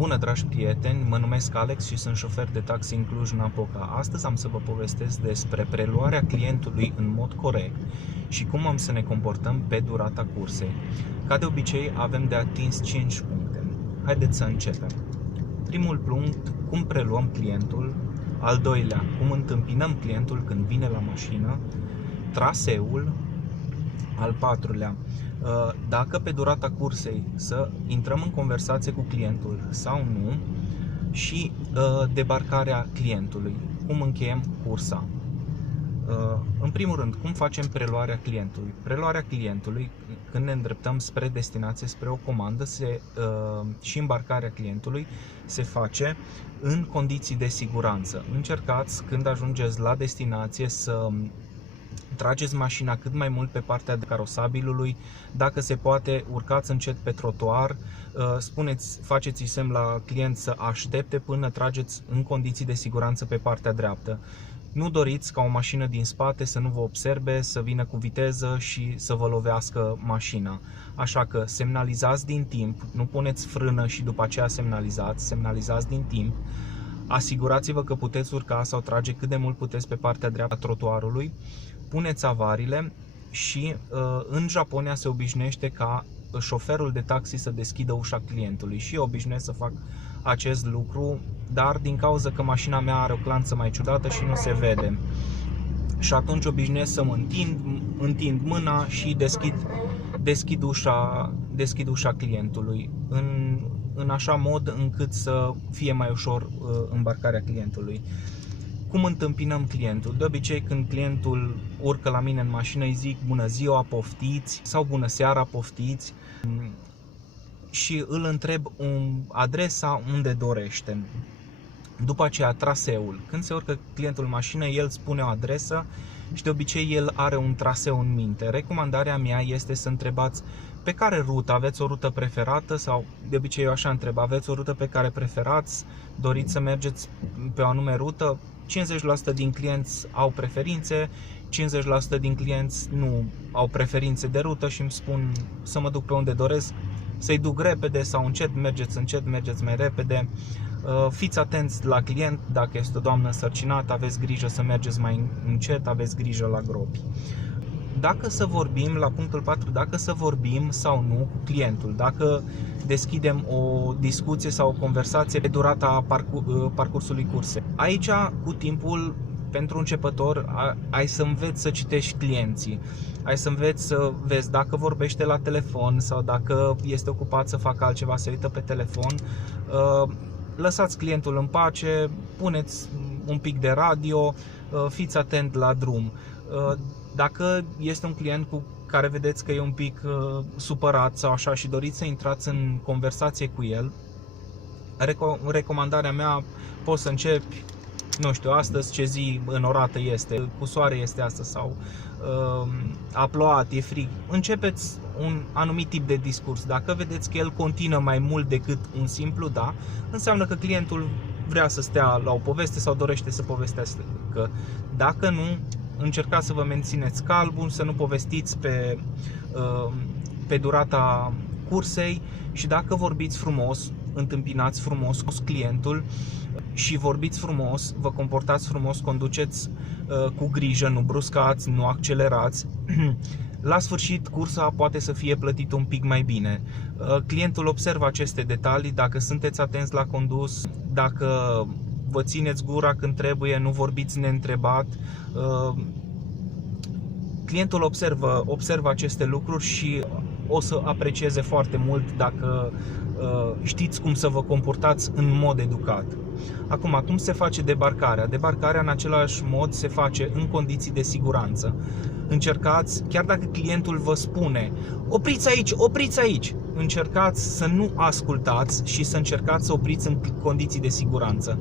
Bună, dragi prieteni, mă numesc Alex și sunt șofer de taxi în Cluj-Napoca. Astăzi am să vă povestesc despre preluarea clientului în mod corect și cum am să ne comportăm pe durata cursei. Ca de obicei, avem de atins 5 puncte. Haideți să începem. Primul punct, cum preluăm clientul. Al doilea, cum întâmpinăm clientul când vine la mașină. Traseul. Al patrulea, dacă pe durata cursei să intrăm în conversație cu clientul sau nu. Și debarcarea clientului, cum încheiem cursa. În primul rând, cum facem preluarea clientului? Preluarea clientului, când ne îndreptăm spre destinație, spre o comandă, și îmbarcarea clientului se face în condiții de siguranță. Încercați, când ajungeți la destinație, să trageți mașina cât mai mult pe partea de carosabilului. Dacă se poate, urcați încet pe trotuar, faceți-i semn la client să aștepte până trageți în condiții de siguranță pe partea dreaptă. Nu doriți ca o mașină din spate să nu vă observe, să vină cu viteză și să vă lovească mașina. Așa că semnalizați din timp, nu puneți frână și după aceea semnalizați din timp. Asigurați-vă că puteți urca sau trage cât de mult puteți pe partea dreaptă a trotuarului. Puneți avarile și în Japonia se obișnuiește ca șoferul de taxi să deschidă ușa clientului și eu obișnuiesc să fac acest lucru, dar din cauza că mașina mea are o clanță mai ciudată și nu se vede. Și atunci obișnuiesc să mă întind mâna și deschid ușa clientului în așa mod încât să fie mai ușor îmbarcarea clientului. Cum întâmpinăm clientul? De obicei, când clientul urcă la mine în mașină, îi zic bună ziua, poftiți, sau bună seara, poftiți, și îl întreb adresa unde dorește. După aceea, traseul. Când se urcă clientul în mașină, el spune o adresă și de obicei el are un traseu în minte. Recomandarea mea este să întrebați pe care rută, aveți o rută preferată, sau de obicei eu așa întreb, aveți o rută pe care preferați, doriți să mergeți pe o anume rută. 50% din clienți au preferințe, 50% din clienți nu au preferințe de rută și îmi spun să mă duc pe unde doresc, să-i duc repede sau încet, mergeți mai repede. Fiți atenți la client, dacă este o doamnă însărcinată, aveți grijă să mergeți mai încet, aveți grijă la gropi. Dacă să vorbim, la punctul 4, dacă să vorbim sau nu cu clientul, dacă deschidem o discuție sau o conversație pe durata parcursului cursei. Aici, cu timpul, pentru începător, ai să înveți să citești clienții, ai să înveți să vezi dacă vorbește la telefon sau dacă este ocupat să facă altceva, să uită pe telefon. Lăsați clientul în pace, puneți un pic de radio, fiți atent la drum. Dacă este un client cu care vedeți că e un pic supărat sau așa și doriți să intrați în conversație cu el, recomandarea mea, poți să începi, nu știu, astăzi ce zi înorată este, cu soare este astăzi sau a plouat, e frig. Începeți un anumit tip de discurs. Dacă vedeți că el continuă mai mult decât un simplu da, înseamnă că clientul vrea să stea la o poveste sau dorește să povestească. Dacă nu, încercați să vă mențineți calmul, să nu povestiți pe durata cursei și dacă vorbiți frumos, întâmpinați frumos clientul și vorbiți frumos, vă comportați frumos, conduceți cu grijă, nu bruscați, nu accelerați. La sfârșit, cursa poate să fie plătită un pic mai bine. Clientul observă aceste detalii, dacă sunteți atenți la condus, dacă vă țineți gura când trebuie, nu vorbiți neîntrebat. Clientul observă aceste lucruri și o să aprecieze foarte mult dacă știți cum să vă comportați în mod educat. Acum, cum se face debarcarea? Debarcarea în același mod se face în condiții de siguranță. Încercați, chiar dacă clientul vă spune opriți aici, încercați să nu ascultați și să încercați să opriți în condiții de siguranță.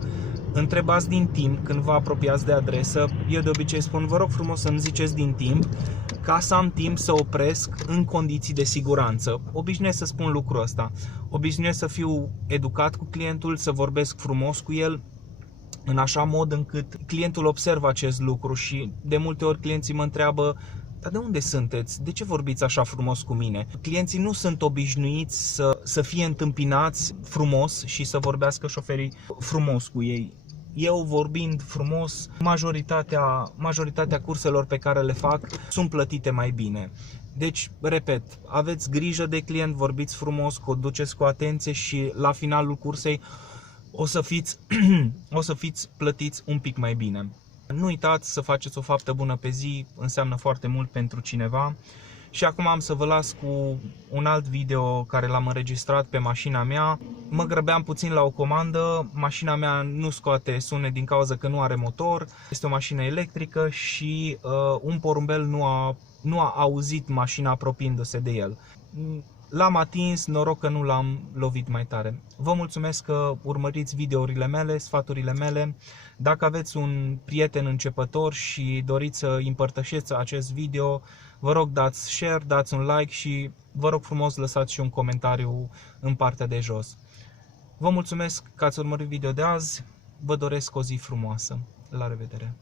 Întrebați din timp când vă apropiați de adresă. Eu de obicei spun, vă rog frumos să-mi ziceți din timp ca să am timp să opresc în condiții de siguranță. Obișnuiesc să spun lucrul ăsta. Obișnuiesc să fiu educat cu clientul, să vorbesc frumos cu el, în așa mod încât clientul observă acest lucru și de multe ori clienții mă întreabă Dar de unde sunteți? De ce vorbiți așa frumos cu mine? Clienții nu sunt obișnuiți să fie întâmpinați frumos și să vorbească șoferii frumos cu ei. Eu vorbind frumos, majoritatea curselor pe care le fac sunt plătite mai bine. Deci, repet, aveți grijă de client, vorbiți frumos, conduceți cu atenție și la finalul cursei o să fiți plătiți un pic mai bine. Nu uitați să faceți o faptă bună pe zi, înseamnă foarte mult pentru cineva. Și acum am să vă las cu un alt video care l-am înregistrat pe mașina mea. Mă grăbeam puțin la o comandă, mașina mea nu scoate sunet din cauza că nu are motor, este o mașină electrică și un porumbel nu a auzit mașina apropiindu-se de el. L-am atins, noroc că nu l-am lovit mai tare. Vă mulțumesc că urmăriți videourile mele, sfaturile mele. Dacă aveți un prieten începător și doriți să împărtășiți acest video, vă rog dați share, dați un like și vă rog frumos lăsați și un comentariu în partea de jos. Vă mulțumesc că ați urmărit video de azi, vă doresc o zi frumoasă. La revedere!